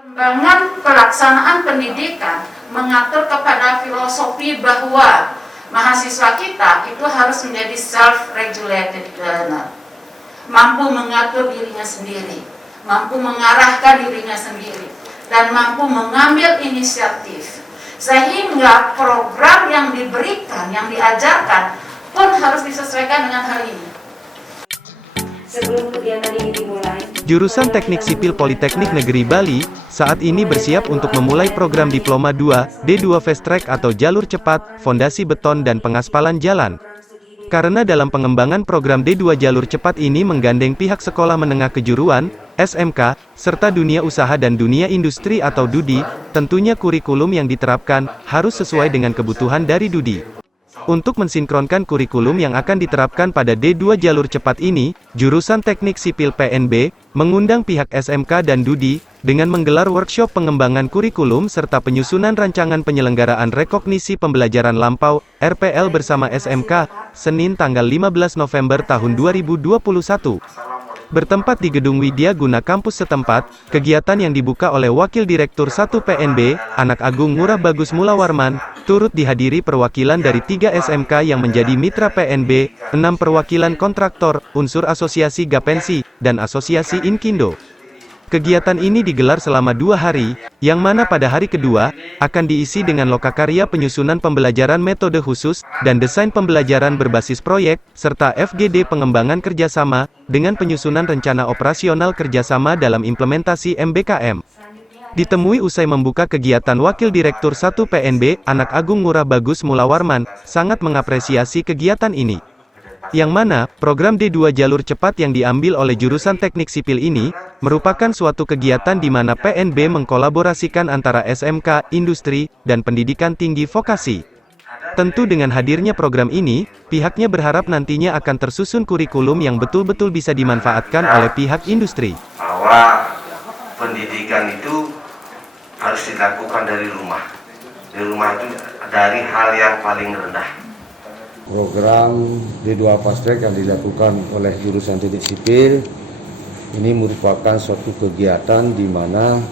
Perkembangan pelaksanaan pendidikan mengatur kepada filosofi bahwa mahasiswa kita itu harus menjadi self-regulated learner, mampu mengatur dirinya sendiri, mampu mengarahkan dirinya sendiri, dan mampu mengambil inisiatif. Sehingga program yang diberikan, yang diajarkan pun harus disesuaikan dengan hal ini. Sebelum kegiatan ini dimulai, Jurusan Teknik Sipil Politeknik Negeri Bali, saat ini bersiap untuk memulai program Diploma 2, D2 Fast Track atau jalur cepat, fondasi beton dan pengaspalan jalan. Karena dalam pengembangan program D2 jalur cepat ini menggandeng pihak sekolah menengah kejuruan, SMK, serta dunia usaha dan dunia industri atau DUDI, tentunya kurikulum yang diterapkan, harus sesuai dengan kebutuhan dari DUDI. Untuk mensinkronkan kurikulum yang akan diterapkan pada D2 jalur cepat ini, Jurusan Teknik Sipil PNB, mengundang pihak SMK dan DUDI, dengan menggelar workshop pengembangan kurikulum serta penyusunan rancangan penyelenggaraan rekognisi pembelajaran lampau, RPL bersama SMK, Senin tanggal 15 November tahun 2021. Bertempat di Gedung Widya Guna kampus setempat, kegiatan yang dibuka oleh Wakil Direktur 1 PNB, Anak Agung Ngurah Bagus Mulawarman, turut dihadiri perwakilan dari 3 SMK yang menjadi mitra PNB, 6 perwakilan kontraktor, unsur asosiasi Gapensi, dan asosiasi Inkindo. Kegiatan ini digelar selama 2 hari, yang mana pada hari kedua, akan diisi dengan lokakarya penyusunan pembelajaran metode khusus, dan desain pembelajaran berbasis proyek, serta FGD pengembangan kerjasama, dengan penyusunan rencana operasional kerjasama dalam implementasi MBKM. Ditemui usai membuka kegiatan Wakil Direktur 1 PNB, Anak Agung Ngurah Bagus Mulawarman, sangat mengapresiasi kegiatan ini. Yang mana, program D2 jalur cepat yang diambil oleh jurusan teknik sipil ini, merupakan suatu kegiatan di mana PNB mengkolaborasikan antara SMK, industri, dan pendidikan tinggi vokasi. Tentu dengan hadirnya program ini, pihaknya berharap nantinya akan tersusun kurikulum yang betul-betul bisa dimanfaatkan oleh pihak industri. Bahwa pendidikan itu harus dilakukan dari rumah. Di rumah itu dari hal yang paling rendah. Program D2 Fast Track yang dilakukan oleh jurusan teknik sipil ini merupakan suatu kegiatan di mana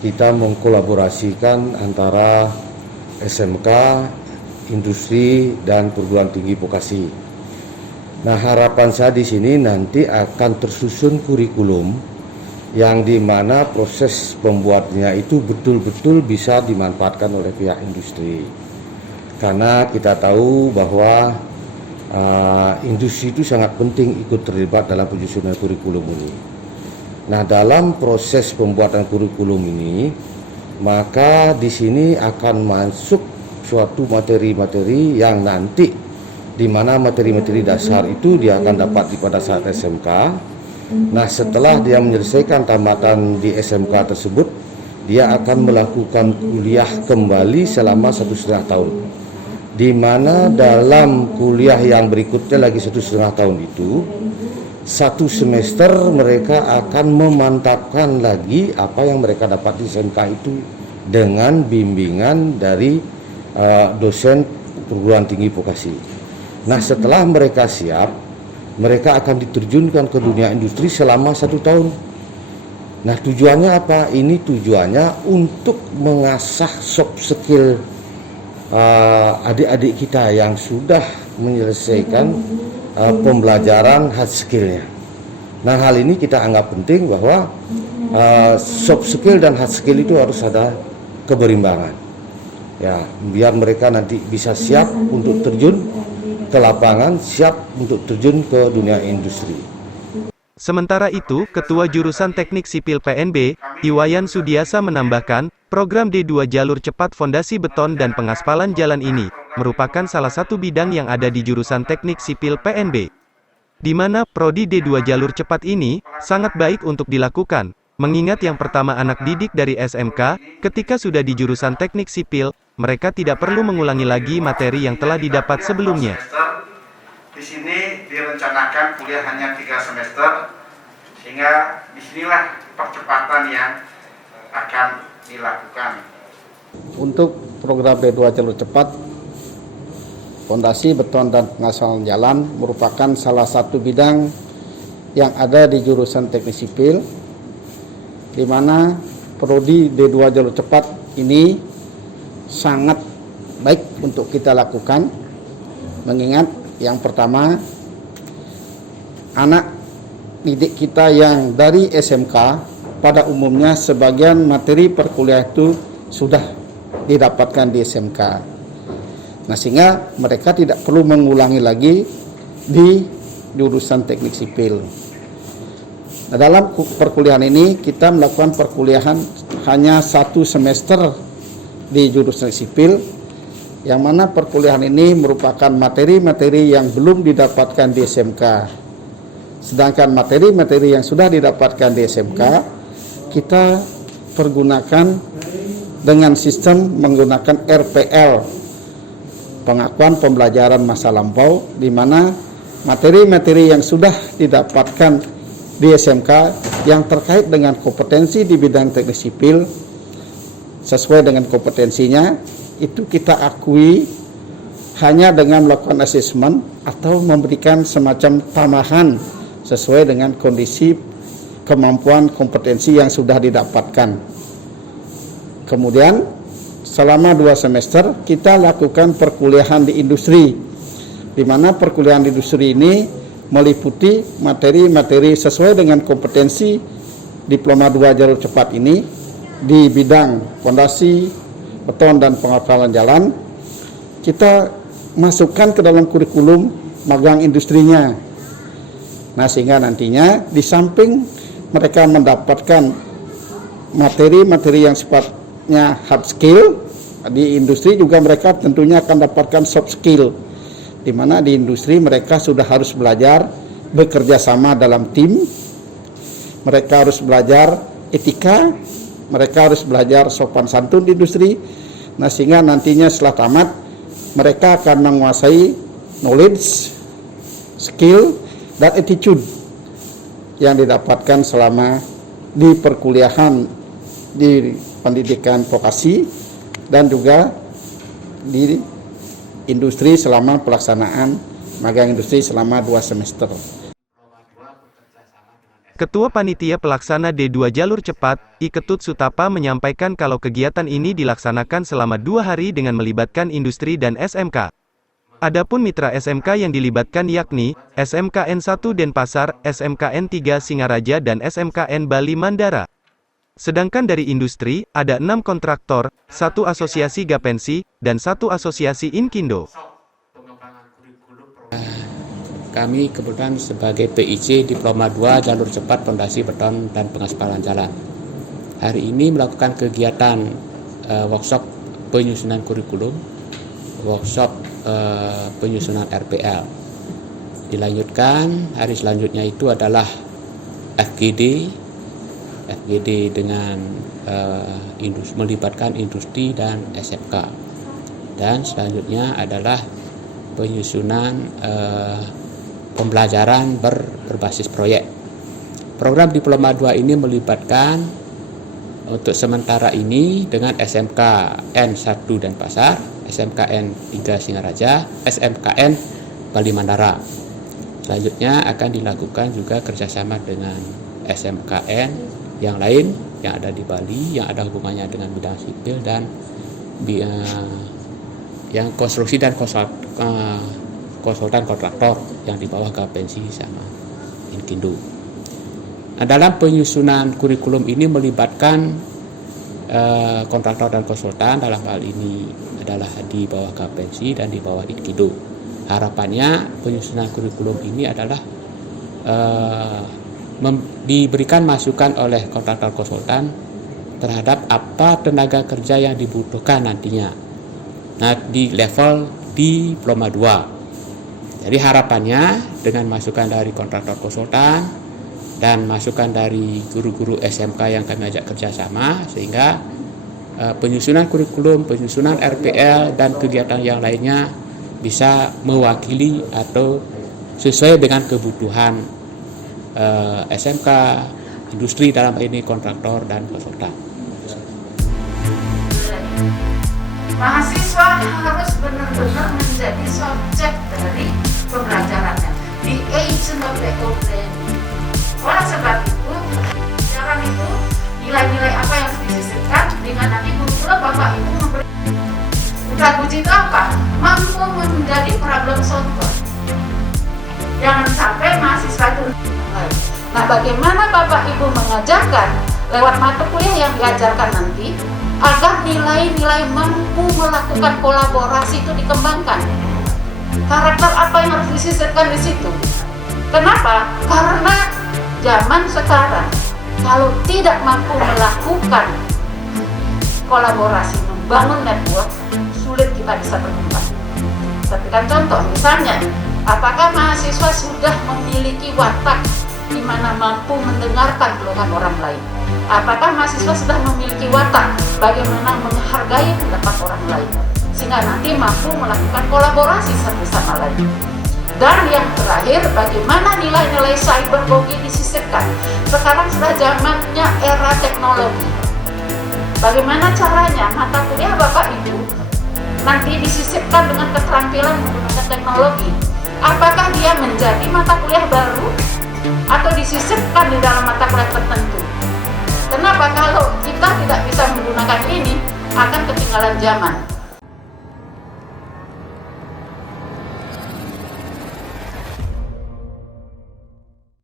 kita mengkolaborasikan antara SMK, industri, dan perguruan tinggi vokasi. Nah, harapan saya di sini nanti akan tersusun kurikulum yang di mana proses pembuatnya itu betul-betul bisa dimanfaatkan oleh pihak industri. Karena kita tahu bahwa industri itu sangat penting ikut terlibat dalam penyusunan kurikulum ini. Nah, dalam proses pembuatan kurikulum ini, maka di sini akan masuk suatu materi-materi yang nanti di mana materi-materi dasar itu dia akan dapat pada saat SMK. Nah, setelah dia menyelesaikan tamatan di SMK tersebut, dia akan melakukan kuliah kembali selama 1,5 tahun. Di mana dalam kuliah yang berikutnya lagi 1,5 tahun itu, 1 semester mereka akan memantapkan lagi apa yang mereka dapat di SMK itu dengan bimbingan dari dosen perguruan tinggi vokasi. Nah, setelah mereka siap, mereka akan diterjunkan ke dunia industri selama 1 tahun. Nah, tujuannya apa? Ini tujuannya untuk mengasah soft skill adik-adik kita yang sudah menyelesaikan pembelajaran hard skillnya. Nah, hal ini kita anggap penting bahwa soft skill dan hard skill itu harus ada keberimbangan. Ya, biar mereka nanti bisa siap untuk terjun ke lapangan, siap untuk terjun ke dunia industri. Sementara itu, Ketua Jurusan Teknik Sipil PNB, Iwayan Sudiasa menambahkan, program D2 Jalur Cepat Fondasi Beton dan Pengaspalan Jalan ini, merupakan salah satu bidang yang ada di Jurusan Teknik Sipil PNB. Di mana, Prodi D2 Jalur Cepat ini, sangat baik untuk dilakukan, mengingat yang pertama anak didik dari SMK, ketika sudah di Jurusan Teknik Sipil, mereka tidak perlu mengulangi lagi materi yang telah didapat sebelumnya. Di sini direncanakan kuliah hanya 3 semester, sehingga disinilah percepatan yang akan dilakukan. Untuk program D2 jalur cepat, fondasi beton dan pengaspalan jalan merupakan salah satu bidang yang ada di jurusan teknik sipil, di mana prodi D2 jalur cepat ini sangat baik untuk kita lakukan, mengingat yang pertama, anak didik kita yang dari SMK pada umumnya sebagian materi perkuliahan itu sudah didapatkan di SMK. Nah, sehingga mereka tidak perlu mengulangi lagi di jurusan teknik sipil. Nah, dalam perkuliahan ini kita melakukan perkuliahan hanya 1 semester di jurusan sipil, yang mana perkuliahan ini merupakan materi-materi yang belum didapatkan di SMK. Sedangkan materi-materi yang sudah didapatkan di SMK kita pergunakan dengan sistem menggunakan RPL, pengakuan pembelajaran masa lampau, di mana materi-materi yang sudah didapatkan di SMK yang terkait dengan kompetensi di bidang teknik sipil sesuai dengan kompetensinya itu kita akui hanya dengan melakukan asesmen atau memberikan semacam tambahan sesuai dengan kondisi kemampuan kompetensi yang sudah didapatkan. Kemudian selama 2 semester kita lakukan perkuliahan di industri, di mana perkuliahan di industri ini meliputi materi-materi sesuai dengan kompetensi diploma 2 jalur cepat ini di bidang fondasi, beton dan pengapalan jalan. Kita masukkan ke dalam kurikulum magang industrinya. Nah, sehingga nantinya di samping mereka mendapatkan materi-materi yang sifatnya hard skill, di industri juga mereka tentunya akan dapatkan soft skill, di mana di industri mereka sudah harus belajar bekerja sama dalam tim, mereka harus belajar etika, mereka harus belajar sopan santun di industri. Nah, sehingga nantinya setelah tamat mereka akan menguasai knowledge, skill, dan attitude yang didapatkan selama di perkuliahan di pendidikan vokasi dan juga di industri selama pelaksanaan magang industri selama 2 semester. Ketua Panitia Pelaksana D2 Jalur Cepat, I Ketut Sutapa menyampaikan kalau kegiatan ini dilaksanakan selama 2 hari dengan melibatkan industri dan SMK. Adapun mitra SMK yang dilibatkan yakni SMKN 1 Denpasar, SMKN 3 Singaraja dan SMKN Bali Mandara. Sedangkan dari industri, ada 6 kontraktor, 1 asosiasi Gapensi, dan 1 asosiasi Inkindo. Kami kebetulan sebagai PIC Diploma 2 Jalur Cepat Fondasi Beton dan Pengaspalan Jalan. Hari ini melakukan kegiatan workshop penyusunan kurikulum, workshop penyusunan RPL. Dilanjutkan, hari selanjutnya itu adalah FGD dengan melibatkan industri dan SMK. Dan selanjutnya adalah penyusunan pembelajaran berbasis proyek. Program Diploma 2 ini melibatkan untuk sementara ini dengan SMKN 1 Denpasar, SMKN 3 Singaraja, SMKN Bali Mandara. Selanjutnya akan dilakukan juga kerjasama dengan SMKN yang lain yang ada di Bali, yang ada hubungannya dengan bidang sipil dan yang konstruksi dan konsultan kontraktor yang di bawah Gapensi sama Inkindo. Nah, dalam penyusunan kurikulum ini melibatkan kontraktor dan konsultan, dalam hal ini adalah di bawah Gapensi dan di bawah Inkindo. Harapannya penyusunan kurikulum ini adalah diberikan masukan oleh kontraktor konsultan terhadap apa tenaga kerja yang dibutuhkan nantinya. Nah, di level Diploma 2. Jadi harapannya dengan masukan dari kontraktor konsultan dan masukan dari guru-guru SMK yang kami ajak kerjasama, sehingga penyusunan kurikulum, penyusunan RPL dan kegiatan yang lainnya bisa mewakili atau sesuai dengan kebutuhan SMK, industri dalam ini kontraktor dan konsultan. Mahasiswa harus benar-benar menjadi subjek dari pembelajarannya, the agent of the open. Oleh sebab itu, pelajaran itu nilai-nilai apa yang harus disisipkan dengan nanti guru Bapak Ibu memberi. Uji itu apa? Mampu menjadi problem solver. Jangan sampai mahasiswa itu. Nah, bagaimana Bapak Ibu mengajarkan lewat mata kuliah yang diajarkan nanti agar nilai-nilai mampu melakukan kolaborasi itu dikembangkan? Karakter apa yang harus disisipkan di situ? Kenapa? Karena zaman sekarang kalau tidak mampu melakukan kolaborasi, membangun network, sulit kita bisa berkembang. Berikan contoh, misalnya, apakah mahasiswa sudah memiliki watak di mana mampu mendengarkan keluhan orang lain? Apakah mahasiswa sudah memiliki watak bagaimana menghargai pendapat orang lain, sehingga nanti mampu melakukan kolaborasi satu sama lain? Dan yang terakhir, bagaimana nilai-nilai cyberbullying disisipkan? Sekarang sudah zamannya era teknologi. Bagaimana caranya mata kuliah Bapak Ibu nanti disisipkan dengan keterampilan menggunakan teknologi? Apakah dia menjadi mata kuliah baru atau disisipkan di dalam mata kuliah tertentu? Kenapa? Kalau kita tidak bisa menggunakan ini, akan ketinggalan zaman.